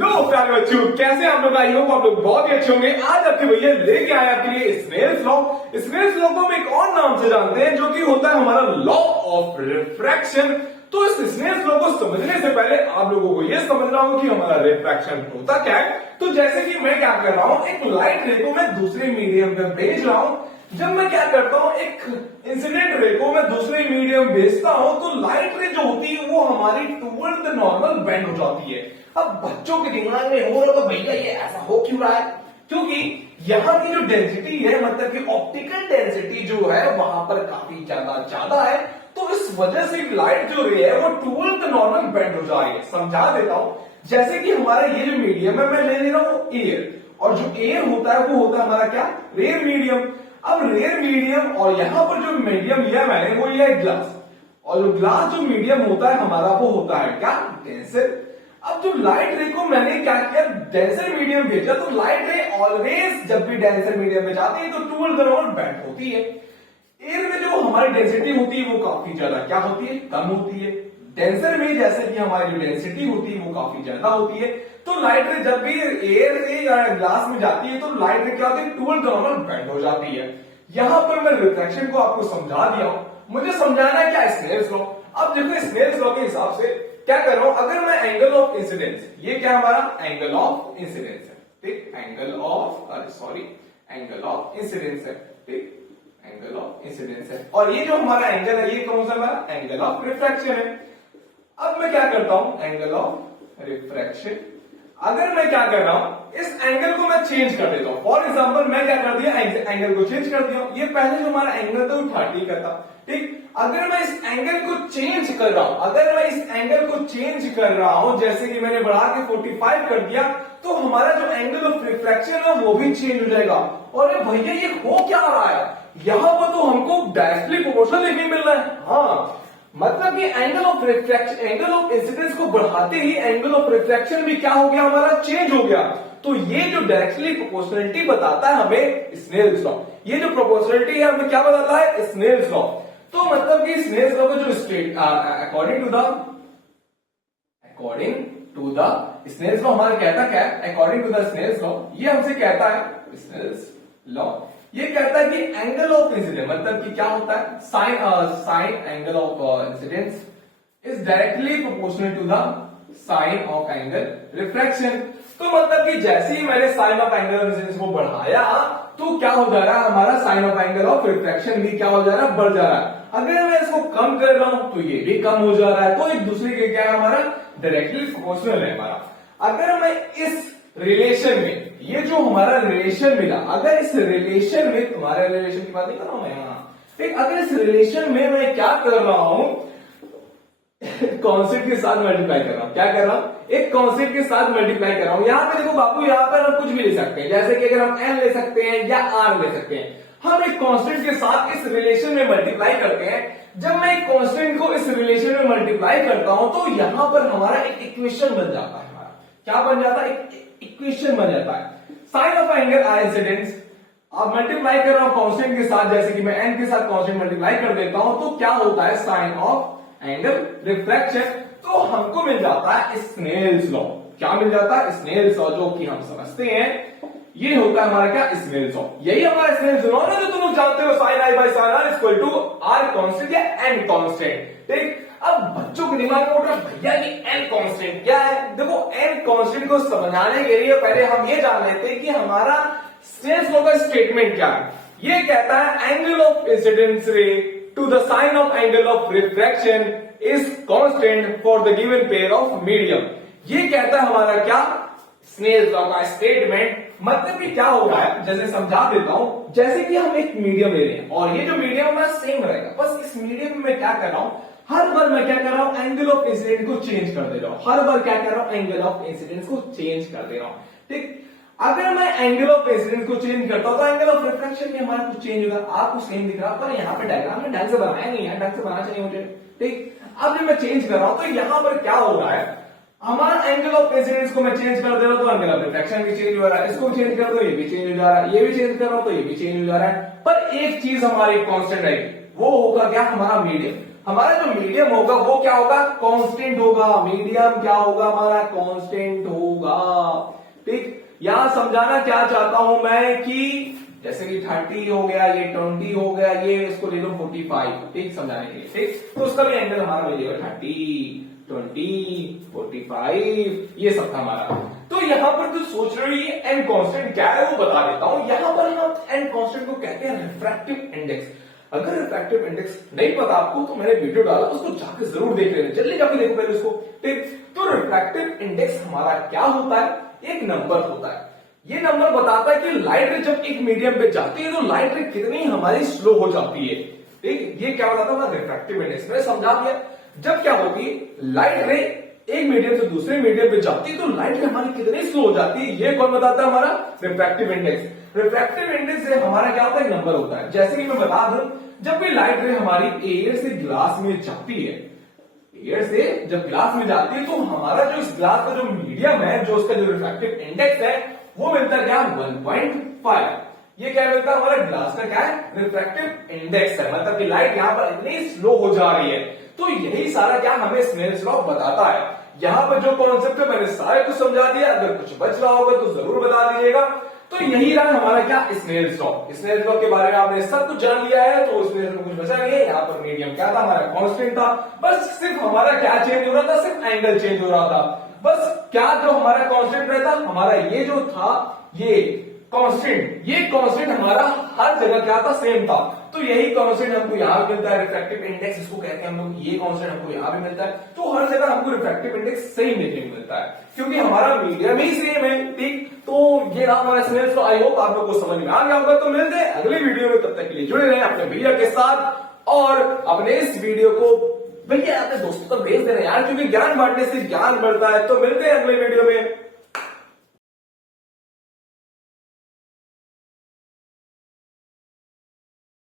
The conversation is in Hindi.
हेलो प्यारे बच्चों, कैसे आप लोग? आई होप आप लोग बहुत ही अच्छे होंगे। आज आपके भैया लेके आए आपके लिए स्नेल्स लॉ। स्नेल्स लॉ को हम एक और नाम से जानते हैं, जो कि होता है हमारा लॉ ऑफ रिफ्रैक्शन। तो इस स्नेल्स लॉ को समझने से पहले आप लोगों को यह समझना होगा कि हमारा रिफ्रैक्शन होता क्या है। तो जैसे कि मैं क्या कर रहा हूं, एक लाइट रे को मैं दूसरे मीडियम पे भेज रहा हूं। जब मैं क्या करता हूं, एक इंसिडेंट रे को मैं दूसरे मीडियम भेजता हूं, तो लाइट रे जो होती है वो हमारी टुवर्ड द नॉर्मल बेंड हो जाती है। अब बच्चों के दिमाग में हो रहा है भैया ये ऐसा हो क्यों रहा है? क्योंकि यहां की जो डेंसिटी है, मतलब कि ऑप्टिकल डेंसिटी जो है वहां पर काफी ज्यादा है। तो इस वजह से लाइट जो रे है वो टुवर्ड द नॉर्मल बेंड हो जा रही है। समझा देता हूं। जैसे कि हमारा ये जो मीडियम है, मैं ले रहा हूं एयर, और जो एयर होता है वो होता है हमारा क्या, रेयर मीडियम। अब रेयर मीडियम और यहां पर जो मीडियम लिया मैंने वो लिया है ग्लास, और जो ग्लास जो मीडियम होता है हमारा वो होता है क्या, डेंसर। अब जो लाइट रे को मैंने क्या किया, डेंसर मीडियम भेजा, तो लाइट रे ऑलवेज जब भी डेंसर मीडियम में जाती है तो टुवर्ड द नॉर्मल बेंड होती है। एयर में जो हमारी डेंसिटी होती है वो काफी ज्यादा क्या होती है, कम होती है। डेंसर में जैसे कि हमारी जो डेंसिटी होती है वो काफी ज्यादा होती है। तो लाइट रे जब भी एयर से या ग्लास में जाती है तो लाइट रे क्या होती है, टुवर्ड द नॉर्मल बेंड हो जाती है। यहां पर मैं रिफ्रैक्शन को आपको समझा दिया हूं। मुझे समझाना है क्या, स्नेल्स लॉ। अब देखो स्नेल्स लॉ के हिसाब से क्या कर रहा हूं, अगर मैं एंगल ऑफ इंसिडेंस, ये क्या हमारा एंगल ऑफ इंसिडेंस है, ठीक, एंगल ऑफ इंसिडेंस है, ठीक, एंगल ऑफ इंसिडेंस है। और ये जो हमारा एंगल है ये कौन सा हमारा, एंगल ऑफ रिफ्रैक्शन है। अब मैं क्या करता हूं, एंगल ऑफ रिफ्रैक्शन, अगर मैं क्या कर रहा हूं, इस एंगल को मैं चेंज कर देता हूं। फॉर एग्जांपल मैं क्या कर दिया, एंगल को चेंज कर दिया। ये पहले जो हमारा एंगल था वो 30 का था, ठीक। अगर मैं इस एंगल को चेंज कर रहा हूं, जैसे कि मैंने बढ़ा के 45 कर दिया, तो हमारा जो एंगल ऑफ रिफ्रैक्शन है वो भी चेंज हो जाएगा। और भैया ये हो क्या रहा है, यहां पर तो हमको डायरेक्टली प्रोपोर्शनल देखने मिल रहा है। हाँ, मतलब कि angle of refraction, angle of incidence को बढ़ाते ही एंगल ऑफ रिफ्रैक्शन भी क्या हो गया, हमारा चेंज हो गया। तो ये जो डायरेक्टली प्रोपोर्शनलिटी बताता है हमें स्नेल्स लॉ, ये जो प्रोपोर्शनलिटी है हमें क्या बताता है, स्नेल्स लॉ। तो मतलब कि स्नेल्स लॉ का जो state according to the Snell's law हमारा कहता क्या है, according to the Snell's law ये हमसे कहता है, स्नेल्स लॉ ये कहता है कि एंगल ऑफ इंसिडेंस, मतलब कि क्या होता है, sine angle of incidence is directly proportional to the sine of angle refraction. तो मतलब कि जैसे ही मैंने sine of angle of incidence को बढ़ाया तो क्या हो जा रहा है, हमारा sine of angle of refraction भी क्या हो जा रहा है, बढ़ जा रहा है। अगर मैं इसको कम कर रहा हूं तो ये भी कम हो जा रहा है। तो एक दूसरे के क्या है, हमारा डायरेक्टली प्रोपोर्शनल है हमारा। अगर मैं इस रिलेशन में, ये जो हमारा रिलेशन मिला, अगर इस रिलेशन में, तुम्हारे रिलेशन की बात नहीं कर रहा हूं मैं यहां, ठीक, अगर इस रिलेशन में मैं क्या कर रहा हूं, कॉन्सेप्ट के साथ मल्टीप्लाई कर रहा हूं, क्या कर रहा हूं, एक कॉन्सेप्ट के साथ मल्टीप्लाई कर रहा हूं। यहां पे देखो बाबू, यहां पर हम कुछ भी ले सकते हैं, जैसे कि अगर हम एन ले सकते हैं या आर ले सकते हैं। हम एक कांस्टेंट के साथ इस रिलेशन में मल्टीप्लाई करते हैं। जब मैं एक कांस्टेंट को इस रिलेशन में मल्टीप्लाई करता हूं तो यहां पर हमारा एक इक्वेशन बन जाता है, हमारा क्या बन जाता है, एक इक्वेशन बन जाता है। Sine of angle i incidence, अब मल्टीप्लाई कर रहा हूं कांस्टेंट के साथ, जैसे कि मैं एन के साथ कांस्टेंट मल्टीप्लाई कर देता हूं तो क्या होता है, साइन ऑफ एंगल रिफ्रैक्शन। तो हमको मिल जाता है स्नेल्स लॉ। क्या मिल जाता है, स्नेल्स लॉ, जो कि हम समझते हैं ये होता है हमारा क्या, स्नेल्स लॉ। यही हमारा स्नेल्स लॉ है, जो तुम लोग जानते हो, sine i by sine r equal to r constant या एन कांस्टेंट, ठीक। अब बच्चों के दिमाग में उठ रहा भैया ये एन कांस्टेंट क्या है। देखो एन कांस्टेंट को समझाने के लिए पहले हम ये जान लेते हैं कि हमारा स्नेल्स लॉ का स्टेटमेंट क्या है। ये कहता है एंगल ऑफ इंसिडेंस रे to the sign of angle of refraction is constant for the given pair of medium। ये कहता है हमारा क्या, स्नेल्स लॉ का स्टेटमेंट। मतलब कि क्या हो रहा है, जैसे समझा देता हूं। जैसे कि हम एक मीडियम ले रहे हैं और ये जो मीडियम हमारा सेम रहेगा, बस इस मीडियम में मैं क्या कर रहा हूं, हर बार मैं क्या कर रहा हूं, एंगल ऑफ इंसिडेंस को चेंज कर दे रहा हूं। हर बार क्या कर रहा हूं, एंगल ऑफ इंसिडेंस को चेंज कर दे रहा हूं, ठीक। अगर मैं एंगल ऑफ इंसिडेंस को चेंज करता हूं तो एंगल ऑफ रिफ्रैक्शन में हमारा कुछ चेंज होगा। आपको सेम दिख रहा, पर यहाँ पे डायग्राम में ढंग से बनाया नहीं है, ढंग से बनाना चाहिए मुझे, ठीक। अब जब मैं चेंज कर रहा हूं तो यहां पर क्या हो रहा है, हमारा एंगल ऑफ इंसिडेंस को मैं चेंज कर दे रहा हूं तो एंगल ऑफ रिफ्रैक्शन भी चेंज हो रहा है। इसको चेंज कर दो, ये भी चेंज हो जा रहा है, ये भी चेंज कर रहा हूं तो ये भी चेंज हो जा रहा है। पर एक चीज हमारी कांस्टेंट रहेगी, वो होगा क्या, हमारा मीडियम। हमारा जो मीडियम होगा वो क्या होगा, कांस्टेंट होगा। मीडियम क्या होगा हमारा, कांस्टेंट होगा। ठीक, यहां समझाना क्या चाहता हूं मैं कि जैसे कि 30 हो गया, ये 20 हो गया, ये इसको ले लो 45, ठीक, समझाने के लिए। ठीक, तो उसका भी एंगल हमारा मिलेगा 30, 20, 45, ये सब था हमारा। तो यहां पर जो सोच रहे हो ये एन कांस्टेंट क्या है वो बता देता हूं। यहां पर हम एन कांस्टेंट को कहते हैं रिफ्रैक्टिव इंडेक्स। अगर रिफ्रैक्टिव इंडेक्स नहीं पता आपको तो मैंने वीडियो डाला, उसको जाके जरूर देख लेना, जल्दी जाके देखो पहले उसको। ठीक, तो रिफ्रैक्टिव इंडेक्स हमारा क्या होता है, एक नंबर होता है। ये नंबर बताता है कि लाइट रे जब एक मीडियम पे जाती है तो लाइट रे कितनी हमारी स्लो हो जाती है। ठीक, ये क्या बताता है रिफ्रैक्टिव इंडेक्स, मैंने समझा दिया। जब क्या होती है, लाइट रे एक मीडियम से दूसरे मीडियम पे जाती है तो लाइट रे हमारी कितनी स्लो हो जाती है, ये कौन बताता है, हमारा रिफ्रैक्टिव इंडेक्स। रिफ्रैक्टिव इंडेक्स से हमारा क्या होता है, नंबर होता है। जैसे कि मैं बता दूं, जब भी लाइट रे हमारी एयर से ग्लास में जाती है, एयर से जब ग्लास में जाती है तो हमारा जो इस ग्लास का जो मीडियम है, जो उसका जो रिफ्रैक्टिव इंडेक्स है वो मिलता है क्या, 1.5। ये क्या मिलता है, हमारा ग्लास का क्या है, रिफ्रैक्टिव इंडेक्स है। मतलब कि लाइट यहां पर इतनी स्लो हो जा रही है। तो यही सारा क्या हमें स्नेल्स लॉ बताता है। यहां पर जो कॉन्सेप्ट है मैंने सारे कुछ समझा दिया, अगर कुछ बच रहा होगा तो जरूर बता दीजिएगा। तो यही रहा हमारा क्या, स्नेल्स लॉ। स्नेल्स लॉ के बारे में आपने सब कुछ जान लिया है, तो स्नेल्स लॉ कुछ बचा नहीं है। यहाँ पर मीडियम क्या था, हमारा कांस्टेंट था। बस सिर्फ हमारा क्या चेंज हो रहा था, सिर्फ एंगल चेंज हो रहा था। बस क्या जो हमारा कांस्टेंट रहता, हमारा ये जो था ये कांस्टेंट, ये कांस्टेंट हमारा हर जगह क्या था, सेम था। तो यही कांस्टेंट हमको यहां भी मिलता है, रिफ्रैक्टिव इंडेक्स इसको कहते हैं हम लोग। ये कांस्टेंट हमको यहां भी मिलता है। तो हर जगह हमको रिफ्रैक्टिव इंडेक्स सेम देखने को मिलता है, क्योंकि हमारा मीडियम ही सेम है। ठीक, तो ये रहा हमारा स्नेल्स लॉ। आई होप आप लोग को समझ में आ गया होगा। तो मिलते हैं अगले वीडियो में, तब तक के लिए जुड़े रहें अपने भैया के साथ और अपने इस वीडियो को भैया अपने दोस्तों तक भेज देना यार, क्योंकि ज्ञान बांटने से ज्ञान बढ़ता है। तो मिलते हैं अगले वीडियो में।